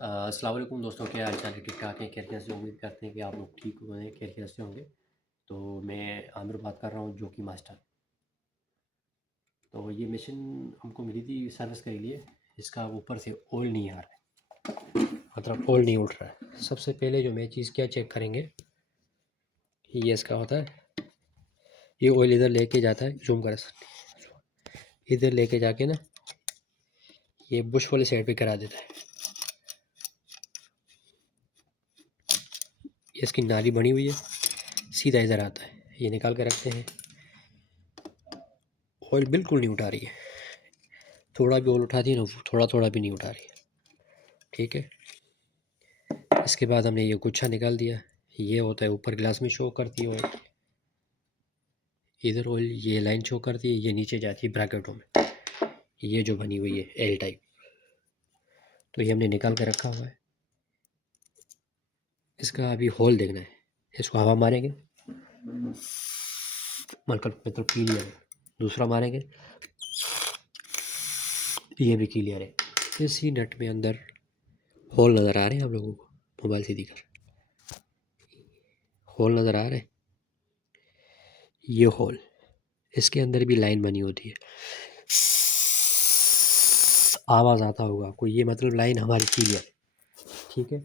अस्सलाम वालेकुम दोस्तों, क्या हाल चाल है? ठीक ठाक है? खैरियत से? उम्मीद करते हैं कि आप लोग ठीक होंगे, खैरियत से होंगे। तो मैं आमिर बात कर रहा हूँ, जोकी मास्टर। तो ये मशीन हमको मिली थी सर्विस के लिए। इसका ऊपर से ऑयल नहीं आ रहा है, मतलब ऑयल नहीं उठ रहा है। सबसे पहले जो मैं चीज़ क्या चेक करेंगे, ये इसका होता है, ये ऑयल इधर लेके जाता है, जूम कर इधर लेके जाके ना ये बुश वाली साइड पे करा देता है। ये इसकी नाली बनी हुई है, सीधा इधर आता है। ये निकाल के रखते हैं। ऑयल बिल्कुल नहीं उठा रही है, थोड़ा भी ऑयल उठाती है ना, थोड़ा थोड़ा भी नहीं उठा रही है। ठीक है, इसके बाद हमने ये गुच्छा निकाल दिया। ये होता है ऊपर ग्लास में शो करती है ऑयल, इधर ऑयल ये लाइन शो करती है, ये नीचे जाती है ब्रैकेटों में, ये जो बनी हुई है एल टाइप। तो ये हमने निकाल के रखा हुआ है। इसका अभी होल देखना है। इसको हवा मारेंगे, मतलब क्लियर है। दूसरा मारेंगे, ये भी क्लियर है। इसी नट में अंदर होल नज़र आ रहे हैं आप लोगों को? मोबाइल से दिखा, होल नज़र आ रहे हैं? ये होल, इसके अंदर भी लाइन बनी होती है, आवाज़ आता होगा आपको, ये मतलब लाइन हमारी क्लियर है। ठीक है,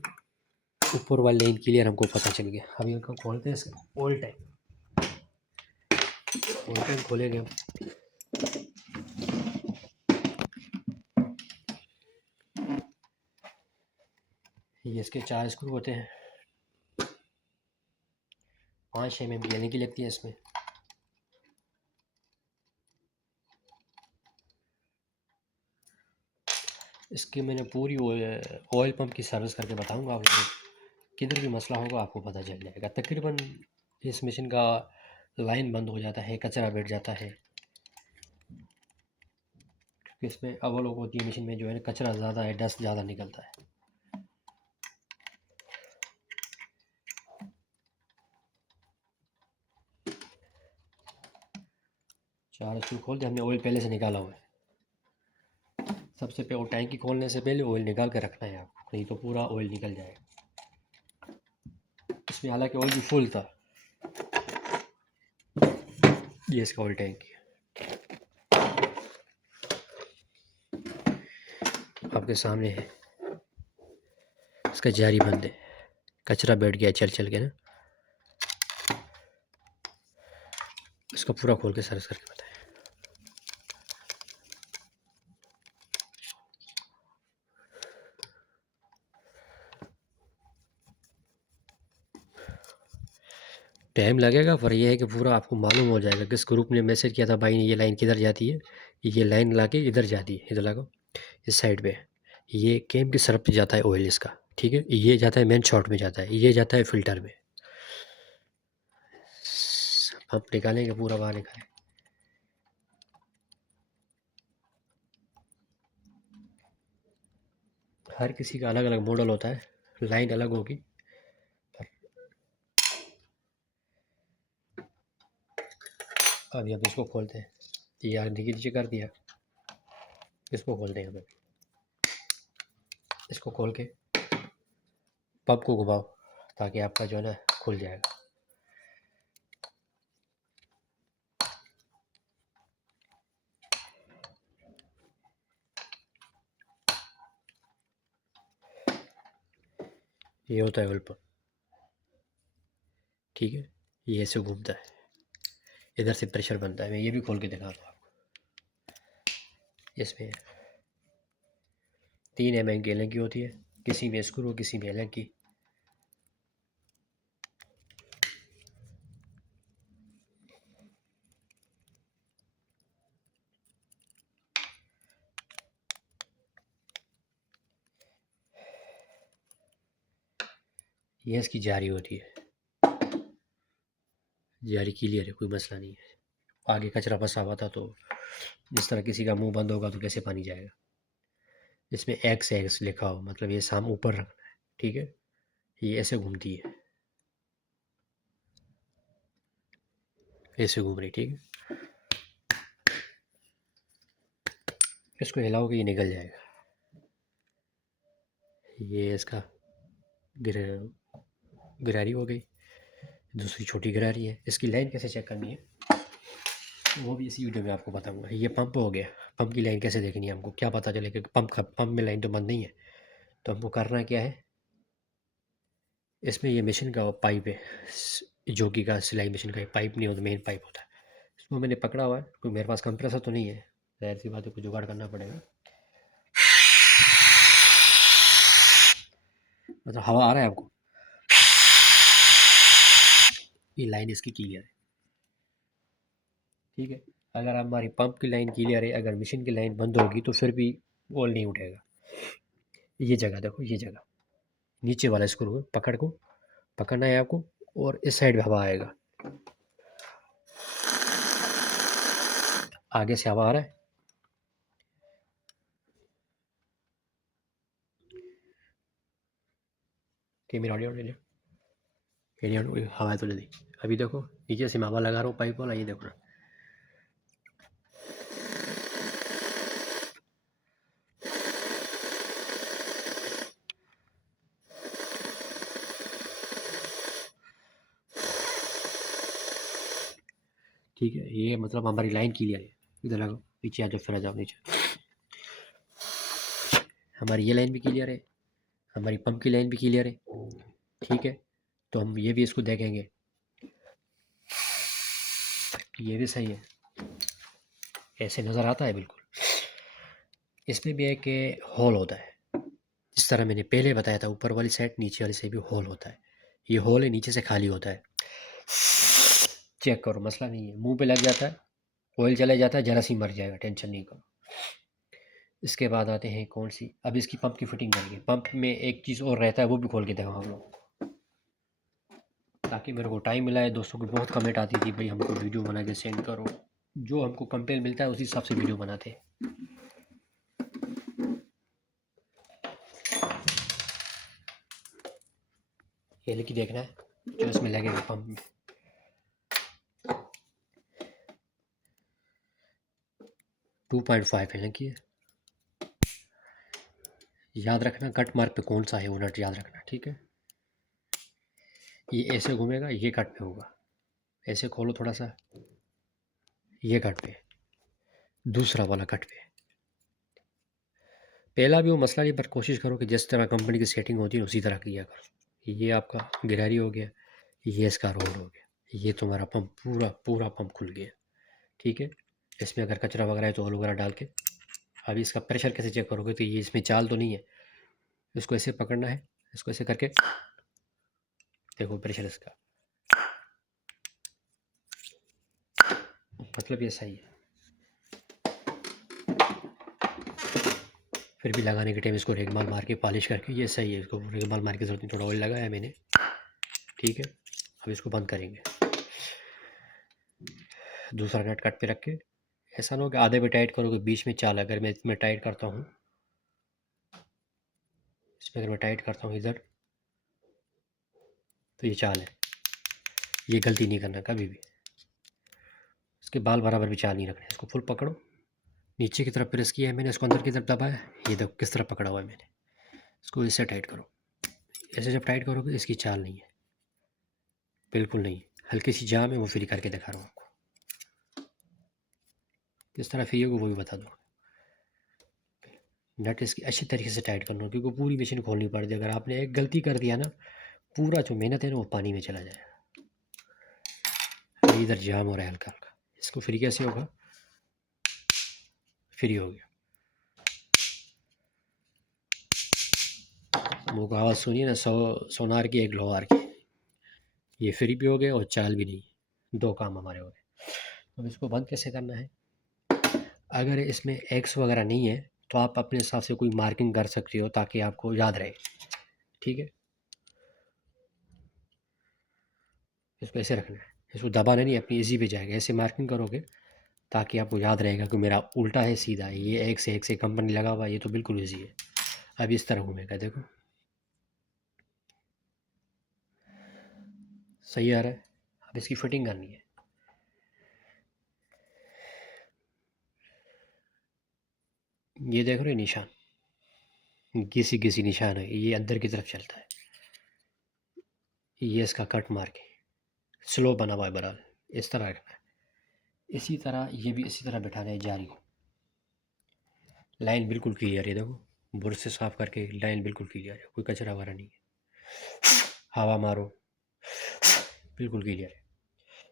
ऊपर वाली लाइन क्लियर हमको पता चल गया। अभी इनको खोलते हैं, इसका ऑल टाइम खोलेंगे हम। ये इसके 4 स्क्रू होते हैं, 5 mm की की लगती है इसमें। इसकी मैंने पूरी ऑयल पंप की सर्विस करके बताऊंगा आप लोगों को। किधर भी मसला होगा आपको पता चल जाएगा। तकरीबन इस मशीन का लाइन बंद हो जाता है, कचरा बैठ जाता है, क्योंकि इसमें अव्वल होती है मशीन में जो है कचरा ज़्यादा है, डस्ट ज़्यादा निकलता है। चार स्क्रू खोल दिया हमने, ऑयल पहले से निकाला हुआ है। सबसे पहले वो टैंकी खोलने से पहले ऑयल निकाल के रखना है आपको, नहीं तो पूरा ऑयल निकल जाएगा। इसमें हालांकि ऑयल भी फुल था। ये इसका ऑयल टैंकी आपके सामने है। इसका जारी बंद है, कचरा बैठ गया चल चल के ना। इसको पूरा खोल के सर्विस करके बताएं। टाइम लगेगा, पर यह है कि पूरा आपको मालूम हो जाएगा। किस ग्रुप ने मैसेज किया था, भाई ने ये लाइन किधर जाती है, ये लाइन लाके इधर जाती है, इधर लागो इस साइड पे। ये कैम की सरफ पे जाता है ऑयल इसका। ठीक है, ये जाता है मेन शॉट में जाता है, ये जाता है फिल्टर में। पंप निकालेंगे, पूरा बाहर निकालें। हर किसी का अलग अलग मॉडल होता है, लाइन अलग होगी। अभी हम इसको खोलते हैं। ये आगे नीचे कर दिया, इसको खोलते हैं। हमें इसको खोल के पंप को घुमाओ, ताकि आपका जो है ना खुल जाएगा। ये होता है ऑयल पंप। ठीक है, ये ऐसे घूमता है, इधर से प्रेशर बनता है। मैं ये भी खोल के दिखा दूँ आपको। इसमें 3 mm की एलन की होती है, किसी में स्क्रू, किसी में एलन की। ये इसकी जारी होती है, जारी क्लियर है, कोई मसला नहीं है। आगे कचरा फंसा हुआ था, तो जिस तरह किसी का मुंह बंद होगा तो कैसे पानी जाएगा। इसमें एक्स एक्स लिखा हो, मतलब ये साम ऊपर रखना है। ठीक है, ये ऐसे घूमती है, ऐसे घूम रही। ठीक है, इसको हिलाओगे ये निकल जाएगा। ये इसका गिर गिरारी हो गई, दूसरी छोटी गिरारी है। इसकी लाइन कैसे चेक करनी है वो भी इसी वीडियो में आपको बताऊंगा। ये पंप हो गया, पंप की लाइन कैसे देखनी है हमको, क्या पता चले कि पंप में लाइन तो बंद नहीं है। तो हमको करना क्या है, इसमें ये मशीन का पाइप है, जोगी का सिलाई मशीन का पाइप नहीं होता, मेन पाइप होता है। इसको मैंने पकड़ा हुआ है, कोई मेरे पास कंप्रेसर तो नहीं है, जाहिर सी बात है, कुछ जुगाड़ करना पड़ेगा। मतलब हवा आ रहा है आपको, ये लाइन इसकी क्लियर है, ठीक है। अगर हमारी पंप की लाइन क्लियर है, अगर मशीन की लाइन बंद होगी तो फिर भी ऑयल नहीं उठेगा। ये जगह देखो, ये जगह नीचे वाला स्क्रू पकड़ना है आपको, और इस साइड में हवा आएगा, आगे से हवा आ रहा है, कि मेरा ऑडियो ले लो, हवा तो ले दी। अभी देखो नीचे से मैं हवा लगा रहा हूँ पाइप वाला, ये देखो ना, ठीक है। ये मतलब हमारी लाइन क्लियर है। इधर लगाओ, नीचे आ जाओ, फिर आ जाओ नीचे। हमारी ये लाइन भी क्लियर है, हमारी पंप की लाइन भी क्लियर है, ठीक है। तो हम ये भी इसको देखेंगे, ये भी सही है, ऐसे नज़र आता है बिल्कुल। इसमें भी एक होल होता है, जिस तरह मैंने पहले बताया था, ऊपर वाली साइड नीचे वाली साइड भी होल होता है। ये होल है, नीचे से खाली होता है, चेक करो, मसला नहीं है। मुंह पे लग जाता है, ऑयल चला जाता है, जरा सी मर जाएगा, टेंशन नहीं करो। इसके बाद आते हैं कौन सी, अब इसकी पंप की फिटिंग करेंगे। पंप में एक चीज़ और रहता है, वो भी खोल के देखो हम लोग, ताकि मेरे को टाइम मिला है। दोस्तों की बहुत कमेंट आती थी, भाई हमको वीडियो बना के सेंड करो, जो हमको कंटेंट मिलता है उसी हिसाब से वीडियो बनाते हैं। ये लेके देखना है जो इसमें लगेगा पंप में, 2.5 है लगी है। याद रखना कट मार्क पे कौन सा है वो नट याद रखना, ठीक है। ये ऐसे घूमेगा, ये कट पे होगा, ऐसे खोलो थोड़ा सा, ये कट पे, दूसरा वाला कट पे। पहला भी वो मसला नहीं, पर कोशिश करो कि जिस तरह कंपनी की सेटिंग होती है उसी तरह किया करो। ये आपका गिरारी हो गया, ये इसका रोड हो गया, ये तुम्हारा पंप पूरा पूरा पंप खुल गया, ठीक है। इसमें अगर कचरा वगैरह है तो ऑयल वगैरह डाल के, अभी इसका प्रेशर कैसे चेक करोगे, तो ये इसमें चाल तो नहीं है, इसको ऐसे पकड़ना है, इसको ऐसे करके देखो प्रेशर इसका, मतलब ये सही है। फिर भी लगाने के टाइम इसको रेगमाल मार के पॉलिश करके, ये सही है, इसको रेगमाल मार के ज़रूरत नहीं, थोड़ा ऑयल लगाया मैंने, ठीक है। अब इसको बंद करेंगे, दूसरा नट कट पे रख के। ऐसा ना हो कि आधे पे टाइट करोगे, बीच में चाल, अगर मैं इसमें टाइट करता हूँ, इसमें अगर मैं टाइट करता हूँ इधर, तो ये चाल है, ये गलती नहीं करना कभी भी, इसके बाल बराबर भी चाल नहीं रखने। इसको फुल पकड़ो, नीचे की तरफ प्रेस किया है मैंने, इसको अंदर की तरफ दबाया, ये देखो किस तरह पकड़ा हुआ है मैंने। इसको इससे टाइट करो, ऐसे जब टाइट करोगे इसकी चाल नहीं है, बिल्कुल नहीं, हल्की सी जाम है, वो फ्री करके दिखा रहा हूँ आपको, किस तरह फ्री होगा वो भी बता दो। नट इसकी अच्छी तरीके से टाइट करना, क्योंकि पूरी मशीन खोलनी पड़ती है। अगर आपने एक गलती कर दिया ना, पूरा जो मेहनत है ना वो पानी में चला जाएगा। इधर जाम हो रहा है हल्का हल्का, इसको फ्री कैसे होगा, फ्री हो गया। वो आवाज़ सुनिए ना, सोनार की एक लोहार की, ये फ्री भी हो गया और चाल भी नहीं, दो काम हमारे हो गए। अब इसको बंद कैसे करना है, अगर इसमें एक्स वगैरह नहीं है तो आप अपने हिसाब से कोई मार्किंग कर सकते हो, ताकि आपको याद रहे, ठीक है। इसको ऐसे रखना है, इसको दबाना नहीं, अपनी इजी पे जाएगा, ऐसे मार्किंग करोगे ताकि आपको याद रहेगा कि मेरा उल्टा है सीधा है, ये एक से कंपनी लगा हुआ है, ये तो बिल्कुल ईजी है। अब इस तरह घूमेगा, देखो सही आ रहा है। अब इसकी फिटिंग करनी है, ये देख रहे हो निशान, घिसी घिसी निशान है, ये अंदर की तरफ चलता है। ये इसका कट मार के स्लो बना हुआ है बराल, इस तरह रखना है। इसी तरह ये भी इसी तरह बैठाना है जारी को। लाइन बिल्कुल क्लियर है, देखो बुरश से साफ करके लाइन बिल्कुल क्लियर है, कोई कचरा वगैरह नहीं है। हवा मारो, बिल्कुल क्लियर है।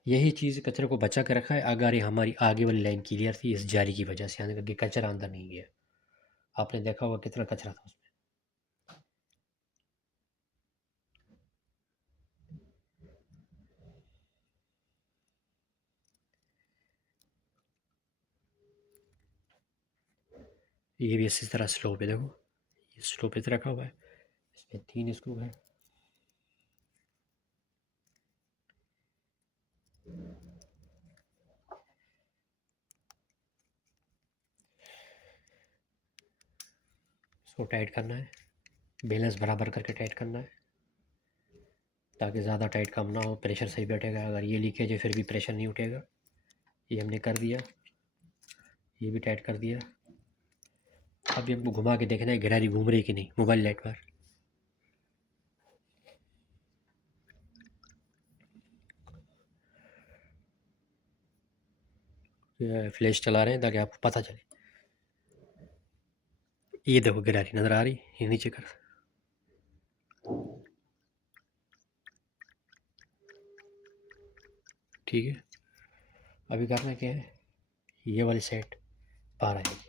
यही चीज़ कचरे को बचा कर रखा है। अगर ये हमारी आगे वाली लाइन क्लियर थी, इस जारी की वजह से, यानी कि कचरा अंदर नहीं गया। आपने देखा होगा कितना कचरा था उसमें। ये भी इसी तरह स्लो पे, देखो ये स्लो पे रखा हुआ है, इसमें 3 स्क्रू है। इसको टाइट करना है, बैलेंस बराबर करके टाइट करना है, ताकि ज़्यादा टाइट कम ना हो, प्रेशर सही बैठेगा। अगर ये लीकेज है फिर भी प्रेशर नहीं उठेगा। ये हमने कर दिया, ये भी टाइट कर दिया। अभी हमको घुमा के देखना है गिरारी घूम रही कि नहीं। मोबाइल लाइट पर फ्लैश चला रहे हैं ताकि आपको पता चले। ये देखो गिरारी नज़र आ रही, ये नीचे कर। ठीक है, अभी करना क्या है, ये वाली सेट पार आएगी।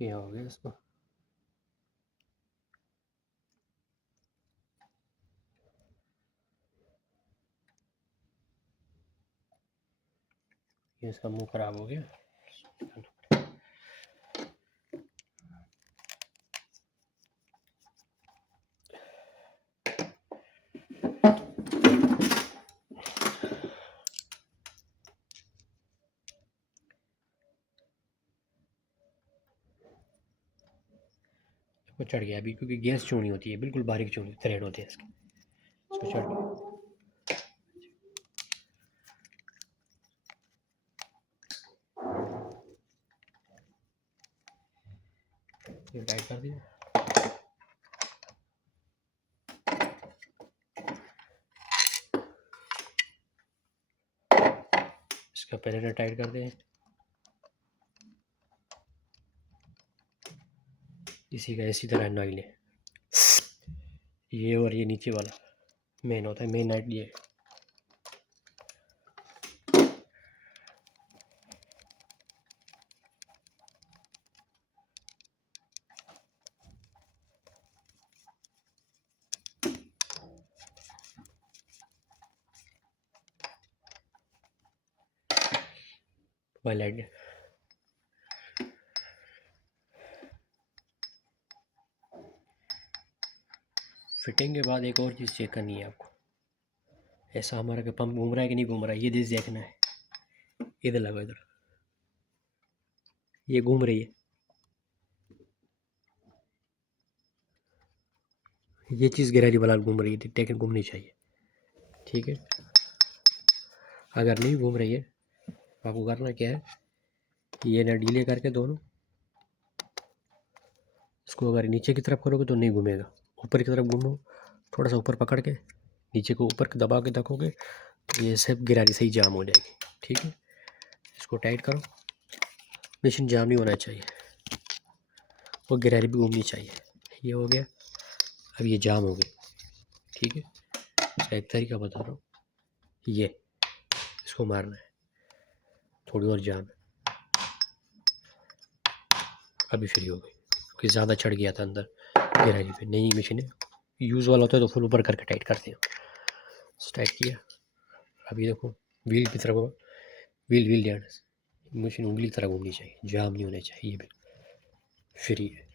क्या हो गया इसको, ये इसका मुंह खराब हो गया। इसको चढ़ गया अभी, क्योंकि गैस चूनी होती है, बिल्कुल बारीक चूनी थ्रेड होते हैं इसके। इसको चढ़ गया, ये टाइट कर दिया। इसका पहले टाइट कर दें, इसी का इसी तरह नॉइल है। ये और ये नीचे वाला मेन होता है, मेन नाइट ये। लाइट फिटिंग के बाद एक और चीज़ चेक करनी है आपको। ऐसा हमारा कि पंप घूम रहा है कि नहीं घूम रहा है, ये चीज़ देखना है। इधर लगा, इधर ये घूम रही है, ये चीज़ गिरारी वाला घूम रही है, लेकिन घूमनी चाहिए। ठीक है, अगर नहीं घूम रही है तो आपको करना क्या है, ये ना डीले करके दोनों, इसको अगर नीचे की तरफ करोगे तो नहीं घूमेगा, ऊपर की तरफ घूमो, थोड़ा सा ऊपर पकड़ के नीचे को ऊपर दबा के रखोगे तो ये सब गिरारी सही जाम हो जाएगी। ठीक है, इसको टाइट करो, मशीन जाम नहीं होना चाहिए और गिरारी भी घूमनी चाहिए। ये हो गया, अब ये जाम हो गई। ठीक है, इसका एक तरीका बता रहा हूँ, ये इसको मारना है, थोड़ी और जाम है। अभी फ्री हो गई क्योंकि ज़्यादा चढ़ गया था अंदर गहराई पे। नई मशीन है, यूज़ वाला होता है तो फुल ऊपर करके टाइट करते हैं। टाइट किया। अभी देखो व्हील की तरफ, व्हील ध्यान से, मशीन उंगली की तरह घूमनी चाहिए, जाम नहीं होना चाहिए। ये भी फ्री है,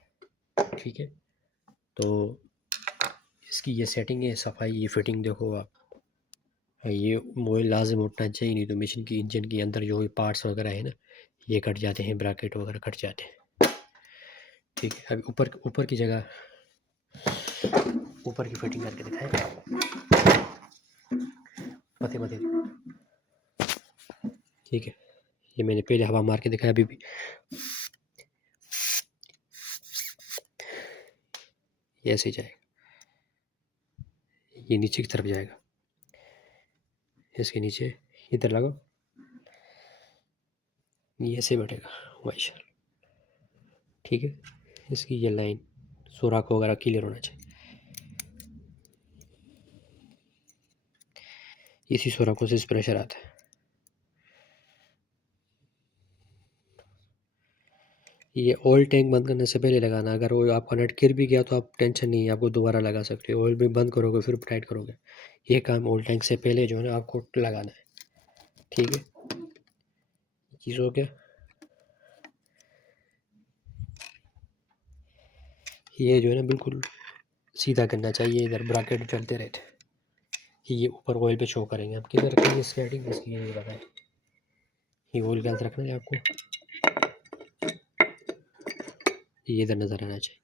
ठीक है। तो इसकी ये सेटिंग है, सफाई, ये फिटिंग देखो आप। ये मोबाइल लाजिम उठना चाहिए, नहीं तो मशीन की इंजन के अंदर जो पार्ट्स वगैरह है ना, ये कट जाते हैं, ब्रैकेट वगैरह कट जाते हैं, ठीक है। अभी ऊपर की जगह, ऊपर की फिटिंग करके दिखाएं, मते ठीक है। ये मैंने पहले हवा मार के दिखाया, अभी भी ये ऐसे जाएगा, ये नीचे की तरफ जाएगा, इसके नीचे इधर लगाओ, ये ऐसे बैठेगा माशाल्लाह, ठीक है। इसकी ये लाइन सुराख वगैरह क्लियर होना चाहिए, इसी सुराखों से इस प्रेशर आता है। ये ऑयल टैंक बंद करने से पहले लगाना, अगर वो आपका नट गिर भी गया तो आप टेंशन नहीं है, आपको दोबारा लगा सकते हो। ऑयल भी बंद करोगे फिर टाइट करोगे, ये काम ऑयल टैंक से पहले जो है ना आपको लगाना है, ठीक है। चीज़ हो गया, ये जो है ना बिल्कुल सीधा करना चाहिए, इधर ब्रैकेट चलते रहते, ये ऊपर ऑयल पे शो करेंगे। आप किधर रखेंगे सेटिंग इसकी, ये बताएं, ये ऑयल का रखना है आपको, ये इधर नज़र आना चाहिए,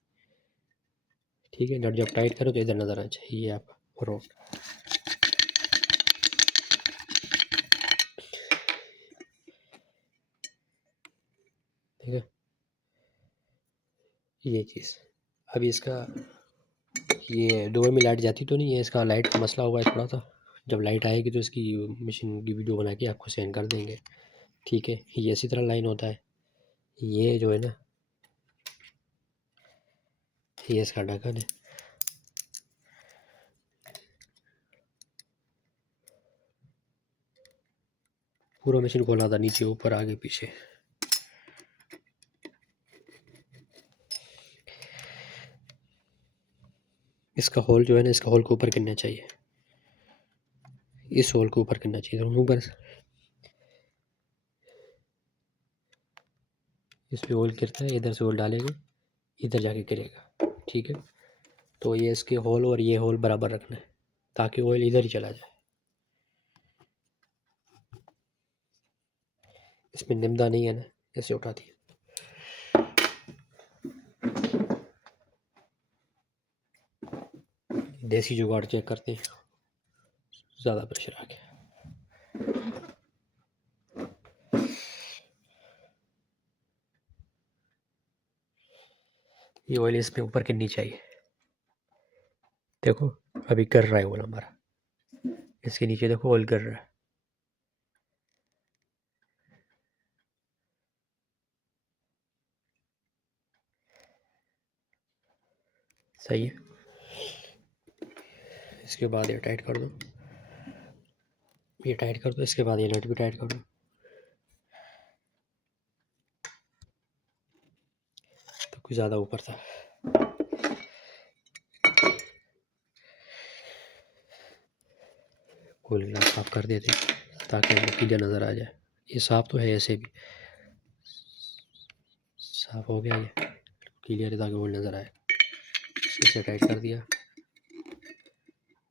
ठीक है। नट जब टाइट करो तो इधर नज़र आना चाहिए, ये आपका रोड, ठीक है। ये चीज़ अभी इसका, ये दो में लाइट जाती तो नहीं है, इसका लाइट का मसला हुआ है थोड़ा सा। जब लाइट आएगी तो इसकी मशीन की वीडियो बना के आपको सेंड कर देंगे, ठीक है। ये इसी तरह लाइन होता है, ये जो है ना, ये इसका ढक्कन है, पूरा मशीन खोला था, नीचे ऊपर आगे पीछे। इसका होल जो है ना, इसका होल को ऊपर करना चाहिए, इस होल को ऊपर करना चाहिए दोनों ऊपर। इस पे होल गिरता है, इधर से होल डालेंगे, इधर जाके गिरेगा, ठीक है। तो ये इसके होल और ये होल बराबर रखना है ताकि ऑयल इधर ही चला जाए। इसमें निमदा नहीं है ना, ऐसे उठाती है। देसी जुगाड़ चेक करते हैं, ज़्यादा प्रेशर आ गया। ये ऑयल इसमें ऊपर करनी चाहिए, देखो अभी कर रहा है ऑयल हमारा, इसके नीचे देखो ऑयल कर रहा है, सही है। इसके बाद ये टाइट कर दो, ये टाइट कर दो, इसके बाद ये नट भी टाइट कर दो, तो कुछ ज़्यादा ऊपर था। ऑयल ग्लास साफ कर देते ताकि हमें क्लियर नज़र आ जाए। ये साफ तो है, ऐसे भी साफ हो गया, ये क्लियर है ताकि ऑयल नज़र आए। इसे टाइट कर दिया,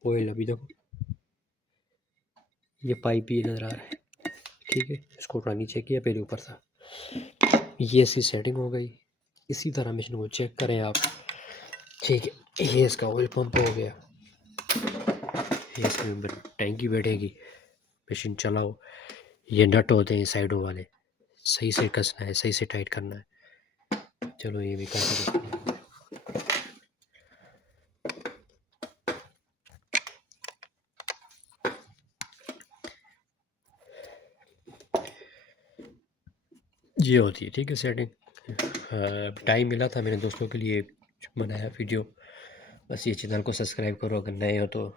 ऑयल अभी देखो ये पाइप ही नज़र आ रहा है, ठीक है। इसको थोड़ा नीचे किया, पहले ऊपर था। ये इसकी सेटिंग हो गई। इसी तरह मशीन को चेक करें आप, ठीक है। ये इसका ऑयल पंप हो गया, ये इसमें टैंकी बैठेगी, मशीन चलाओ। ये नट होते हैं साइडों वाले, सही से कसना है, सही से टाइट करना है। चलो ये भी करके देखते हैं। ये होती है, ठीक है, सेटिंग। टाइम मिला था मेरे दोस्तों के लिए बनाया वीडियो। बस ये चैनल को सब्सक्राइब करो अगर नए हो तो।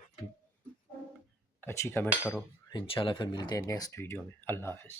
अच्छी कमेंट करो। इंशाल्लाह फिर मिलते हैं नेक्स्ट वीडियो में। अल्लाह हाफ़िज़।